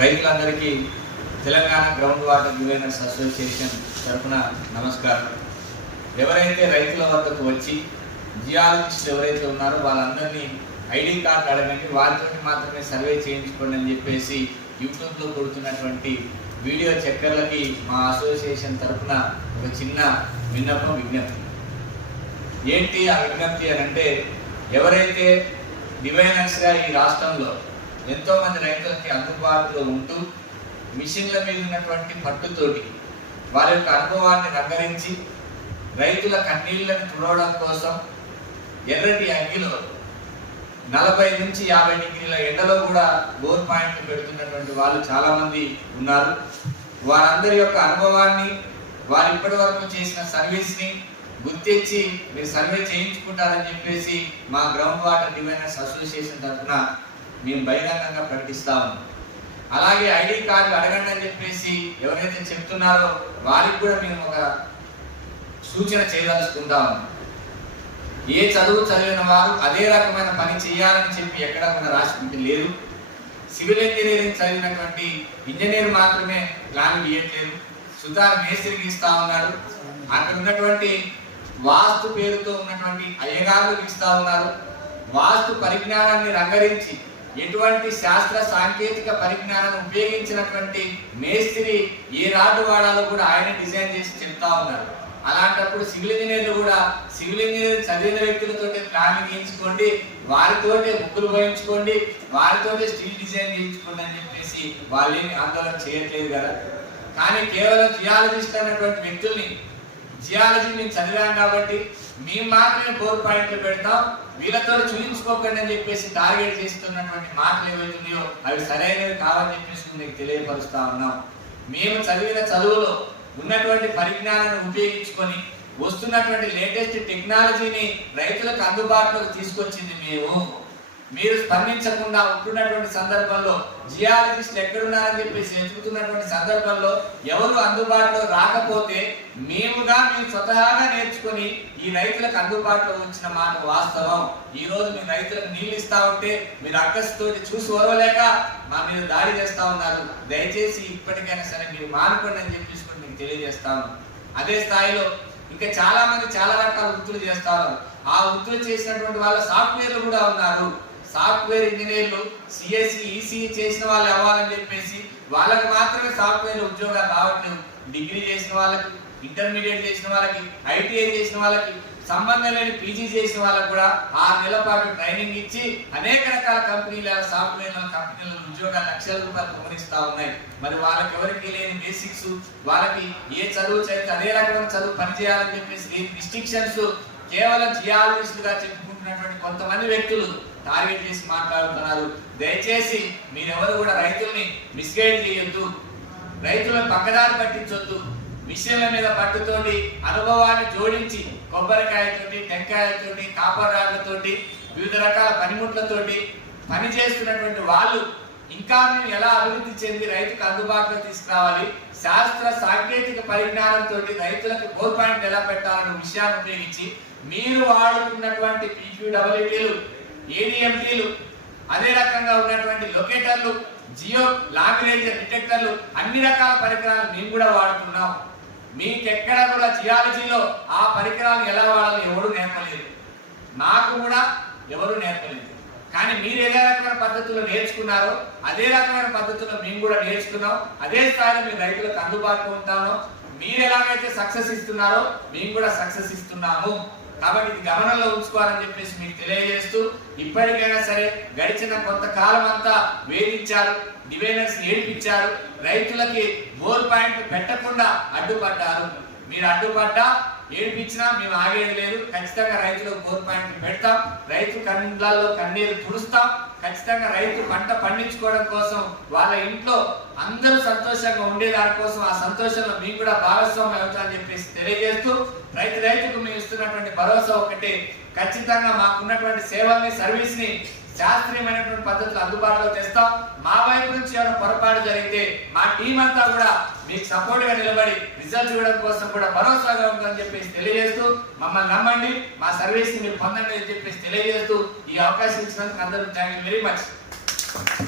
రైతులందరికీ Telangana ground water గివేనర్స్ association తరఫున నమస్కారం. ఎవరైతే రైతుల వద్దకు వచ్చి జియాలజిస్టులు ఎవరైతే ఉన్నారో వాళ్ళందరినీ ఐడి కార్డు అడగండి వారితో మాత్రమే సర్వే చేయించుకోండి అని చెప్పేసి యూట్యూబ్లో కొడుతున్నటువంటి వీడియో చెక్కర్లకి మా అసోసియేషన్ తరఫున ఒక చిన్న విన్నపం విజ్ఞప్తి. ఏంటి ఆ విజ్ఞప్తి అని అంటే ఎవరైతే డివైనర్స్గా ఈ రాష్ట్రంలో ఎంతో మంది రైతులకి అందుబాటులో ఉంటూ మిషన్ల మీద ఉన్నటువంటి పట్టుతోటి వారి యొక్క అనుభవాన్ని రంగరించి రైతుల కన్నీళ్ళను తుడవడం కోసం ఎర్రటి అగ్గిలో నలభై నుంచి యాభై డిగ్రీల ఎండలో కూడా బోర్ పాయింట్లు పెడుతున్నటువంటి వాళ్ళు చాలామంది ఉన్నారు. వారందరి యొక్క అనుభవాన్ని వారు ఇప్పటి వరకు చేసిన సర్వీస్ని గుర్తించి మీరు సర్వే చేయించుకుంటారని చెప్పేసి మా గ్రౌండ్ వాటర్ డివైనర్స్ అసోసియేషన్ తరఫున మేము బహిరంగంగా ప్రకటిస్తా ఉన్నాం అలాగే ఐడి కార్డు అడగండి అని చెప్పేసి ఎవరైతే చెప్తున్నారో వారికి కూడా మేము ఒక సూచన చేయదలుచుకుంటా ఉన్నాం ఏ చదువు చదివిన వారు అదే రకమైన పని చేయాలని చెప్పి ఎక్కడ కూడా రాసుకుంటే లేదు. సివిల్ ఇంజనీరింగ్ చదివినటువంటి ఇంజనీర్ మాత్రమే ప్లాన్ ఇవ్వట్లేదు సుతార్ మేస్త్రికి ఇస్తా ఉన్నాడు. అక్కడ ఉన్నటువంటి వాస్తు పేరుతో ఉన్నటువంటి అయ్యగారులకు ఇస్తా ఉన్నారు. వాస్తు పరిజ్ఞానాన్ని రంగరించి ఎటువంటి శాస్త్ర సాంకేతిక పరిజ్ఞానం ఉపయోగించినటువంటి మేస్త్రి ఏ రాడ్డు వాడాలో కూడా ఆయన డిజైన్ చేసి చెప్తా ఉన్నారు. అలాంటప్పుడు సివిల్ ఇంజనీర్లు కూడా సివిల్ ఇంజనీర్ చదివిన వ్యక్తులతో ప్లాన్ గీయించుకోండి వారితోటే బుక్కులు పోయించుకోండి వారితోటే స్టీల్ డిజైన్ చేయించుకోండి అని చెప్పేసి వాళ్ళేమి ఆందోళన చేయట్లేదు కదా. కానీ కేవలం జియాలజిస్ట్ అన్నటువంటి వ్యక్తుల్ని జియాలజీ మేము చదివాం కాబట్టి మేము మాత్రమే ఫోర్ పాయింట్లు పెడతాం. వీళ్ళతో చూపించుకోకండి అని చెప్పేసి టార్గెట్ చేస్తున్నటువంటి మాటలు ఏవైతున్నాయో అవి సరైనవి కావని చెప్పేసి మీకు తెలియపరుస్తా ఉన్నాం. మేము చదివిన చదువులో ఉన్నటువంటి పరిజ్ఞానాన్ని ఉపయోగించుకొని వస్తున్నటువంటి లేటెస్ట్ టెక్నాలజీని రైతులకు అందుబాటులోకి తీసుకొచ్చింది మేము. మీరు స్పందించకుండా ఉంటున్నటువంటి సందర్భంలో జియాలజిస్టులు ఎక్కడున్నారని చెప్పేసి వెతుకుతున్నటువంటి సందర్భంలో ఎవరు అందుబాటులో రాకపోతే మేముగా మేము స్వతహాగా నేర్చుకుని ఈ రైతులకు అందుబాటులో వచ్చిన మాట వాస్తవం. ఈ రోజు మీ రైతులకు నీళ్ళు ఇస్తా ఉంటే మీరు అక్కస్తోటి చూసి ఓరవలేక మా మీద దాడి చేస్తా ఉన్నారు. దయచేసి ఇప్పటికైనా సరే మీరు మానుకోండి అని చెప్పేసి కూడా మీకు తెలియజేస్తాను. అదే స్థాయిలో ఇంకా చాలా మంది చాలా రకాల వృత్తులు చేస్తారు ఆ వృత్తులు చేసినటువంటి వాళ్ళ సాఫ్ట్వేర్లు కూడా ఉన్నారు. సాఫ్ట్వేర్ ఇంజనీర్లు సిఎస్సి ఈసీఈ చేసిన వాళ్ళు అవ్వాలని చెప్పేసి వాళ్ళకి మాత్రమే సాఫ్ట్వేర్ ఉద్యోగాలు రావట్లేదు. డిగ్రీ చేసిన వాళ్ళకి ఇంటర్మీడియట్ చేసిన వాళ్ళకి ఐటీఐ చేసిన వాళ్ళకి సంబంధం లేని పీజీ చేసిన వాళ్ళకి కూడా ఆరు నెలల పాటు ట్రైనింగ్ ఇచ్చి అనేక రకాల కంపెనీల సాఫ్ట్వేర్ కంపెనీల ఉద్యోగాలు లక్షల రూపాయలు గమనిస్తూ ఉన్నాయి. మరి వాళ్ళకి ఎవరికి లేని బేసిక్స్ వాళ్ళకి ఏ చదువు చదివితే అదే రకమైన చదువు పనిచేయాలని చెప్పేసి రిస్ట్రిక్షన్స్ కేవలం జియాలజిస్ట్గా చెప్పుకుంటున్నటువంటి కొంతమంది వ్యక్తులు టార్గెట్ చేసి మాట్లాడుతున్నారు. దయచేసి మీరెవరు కూడా రైతుల్ని మిస్గైడ్ చేయొద్దు. రైతులను పక్కదారి పట్టించొద్దు. విషయాల మీద పట్టుతోటి అనుభవాన్ని జోడించి కొబ్బరికాయతోటి టెంకాయలతోటి కాపర్ రాళ్ళతోటి వివిధ రకాల పనిముట్లతోటి పని చేస్తున్నటువంటి వాళ్ళు ఇంకా మేము ఎలా అభివృద్ధి చెంది రైతుకు అందుబాటులో తీసుకురావాలి? శాస్త్ర సాంకేతిక పరిజ్ఞానంతో రైతులకు గోల్ పాయింట్ ఎలా పెట్టాలన్న విషయాన్ని ఉపయోగించి మీరు వాడుతున్నటువంటి పీక్యూడబ్ల్యూటీలు ఏడిఎంటీలు అదే రకంగా ఉన్నటువంటి లొకేటర్లు జియో లాంగ్ డిటెక్టర్లు అన్ని రకాల పరికరాలు మేము కూడా వాడుతున్నాం. మీకెక్కడ కూడా జియాలజీలో ఆ పరికరాలు ఎలా వాడాలో ఎవరు నేర్పలేదు. నాకు కూడా ఎవరు నేర్పలేదు. కానీ మీరు ఏ రకమైన పద్ధతుల్లో నేర్చుకున్నారో అదే రకమైన పద్ధతుల్లో మేము కూడా నేర్చుకున్నాం. అదే స్థాయిలో మేము రైతులకు అందుబాటులో ఉంటాము మీరు ఎలాగైతే సక్సెస్ ఇస్తున్నారో మేము కూడా సక్సెస్ ఇస్తున్నాము. కాబట్టి ఇది గమనంలో ఉంచుకోవాలని చెప్పేసి మీకు తెలియజేస్తూ ఇప్పటికైనా సరే గడిచిన కొంతకాలం అంతా వేధించారు డివైనర్స్ ఏడిపించారు రైతులకి బోర్ పాయింట్ పెట్టకుండా అడ్డుపడ్డారు. మీరు అడ్డుపడ్డా ఏడిపించినా మేము ఆగేది లేదు. ఖచ్చితంగా రైతులకు బోర్ పాయింట్ పెడతాం. రైతు కళ్ళల్లో కన్నీరు తుడుస్తాం. ఖచ్చితంగా రైతు పంట పండించుకోవడం కోసం వాళ్ళ ఇంట్లో అందరూ సంతోషంగా ఉండే దానికోసం ఆ సంతోషంలో మీకు కూడా భాగస్వామ్యం అవుతారని చెప్పేసి తెలియజేస్తూ రైతు రైతుకు మేము ఇస్తున్నటువంటి భరోసా ఒకటి ఖచ్చితంగా మాకున్నటువంటి సేవల్ని సర్వీస్ని శాస్త్రీయమైనటువంటి పద్ధతులు అందుబాటులో తెస్తాం. మా వైపు నుంచి ఏమైనా పొరపాటు జరిగితే మా టీం అంతా కూడా మీకు సపోర్ట్గా నిలబడి రిజల్ట్ ఇవ్వడం కోసం కూడా భరోసాగా ఉందని చెప్పేసి తెలియజేస్తూ మమ్మల్ని నమ్మండి. మా సర్వీస్ని మీరు పొందండి అని చెప్పేసి తెలియజేస్తూ ఈ అవకాశం ఇచ్చినందుకు అందరూ థ్యాంక్ very much.